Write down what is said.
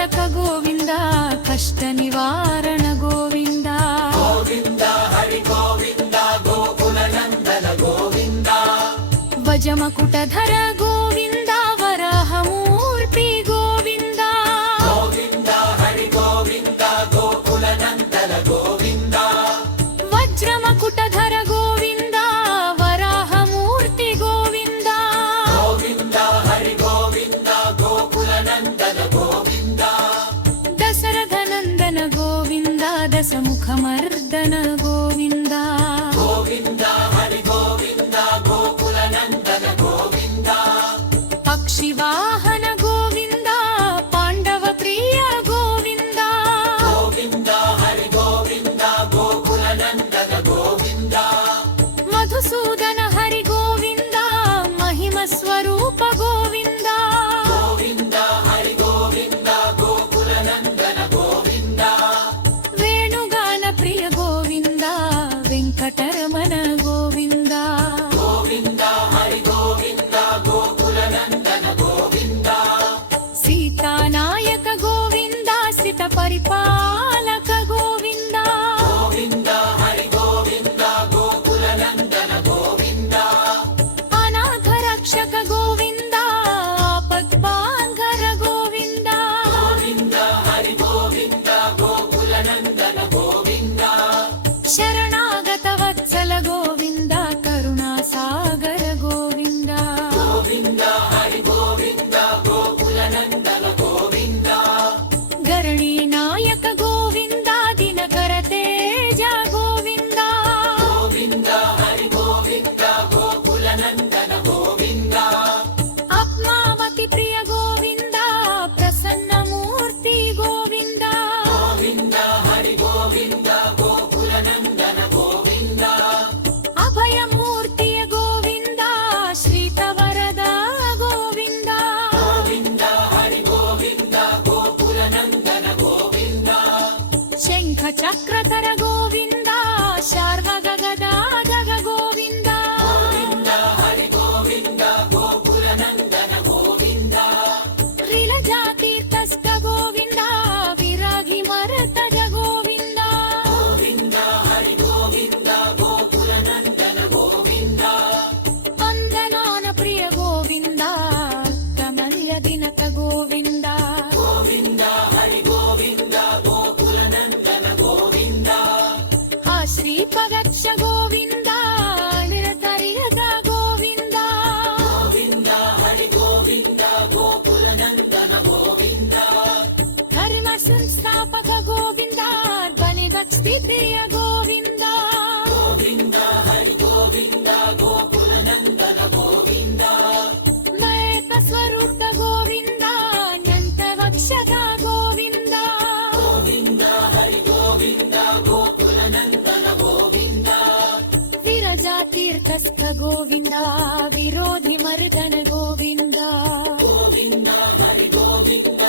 పాలక గోవింద కష్ట నివారణ గోవింద గోవింద హరి గోవింద గోకుల నందన గోవింద వజమకుటధర గోవింద వరాహమూర్తి గోవింద గోవింద హరి గోవింద గోకుల నందన గోవింద వజ్రమకుటధర గోవింద వరాహమూర్తి గోవింద గోవింద హరి గోవింద గోకుల నందన గోవింద దశరథ నందన గోవింద దశముఖమర్దన గోవింద గోవింద హరి గోవింద గోకుల నందన గోవింద పక్షివాహన గోవింద పాండవ ప్రియ గోవింద గోవింద హరి గోవింద గోకుల నందన గోవింద మధుసూదన హరి గోవింద మహిమ స్వరూప గోవింద గోవింద హరి గోవింద గోకుల నందన గోవింద వేణుగాన ప్రియ గోవింద వెంకటరమణ గోవింద గోవింద హరి గోవింద గోకుల నందన గోవింద సీతానాయక గోవింద సిత పరిపాలక గోవింద గోవింద హరి గోవింద గోకుల నందన గోవింద అనాథ రక్షక గోవింద ఆపద్బాంధర గోవింద గోవింద హరి గోవింద గోకుల నందన గోవింద శరణాగత వత్సల గోవింద కరుణా సాగర గోవింద గోవింద హరి గోవింద గోకుల నందన గోవింద గరణీ నాయక గోవింద దినకర తేజ గోవింద గోవింద హరి గోవింద గోకుల నందన గోవింద అప్మావతి ప్రియ గోవింద ప్రసన్నమూర్తి గోవింద గోవింద హరి గోవింద గోకుల నందన గోవింద అభయమూర్తి గోవింద శ్రీతవరద గోవింద గోవింద హరి గోవింద గోకుల నందన గోవింద శంఖ చక్రధర గోవింద శార్వ గగదాధర గోవింద గోవింద హరి గోవింద గోకుల నందన గోవింద రిలజాతీర్థస్థ గోవింద విరాగి మరతజ గోవింద గోవింద హరి గోవింద గోకుల నందన గోవింద వందనాన ప్రియ గోవింద కమల్య దినక గోవింద గోవింద హరి గోవింద గోకుల నందన గోవింద ఆ శ్రీపగక్ష గోవింద నిరతరిగ గోవింద గోవింద హరి గోవింద గోకుల నందన గోవింద ధర్మ సంస్థాపక గోవింద బలిభక్తి ప్రియ గోవింద గోవింద హరి గోవింద గోకుల నందన గోవింద మహేత స్వరూప గోవింద నంత వక్షక గోవింద గోవింద హరి గోవింద గోకుల నందన గోవింద విరజాతీర్థస్థ గోవింద విరోధి మర్దన గోవింద గోవింద హరి గోవింద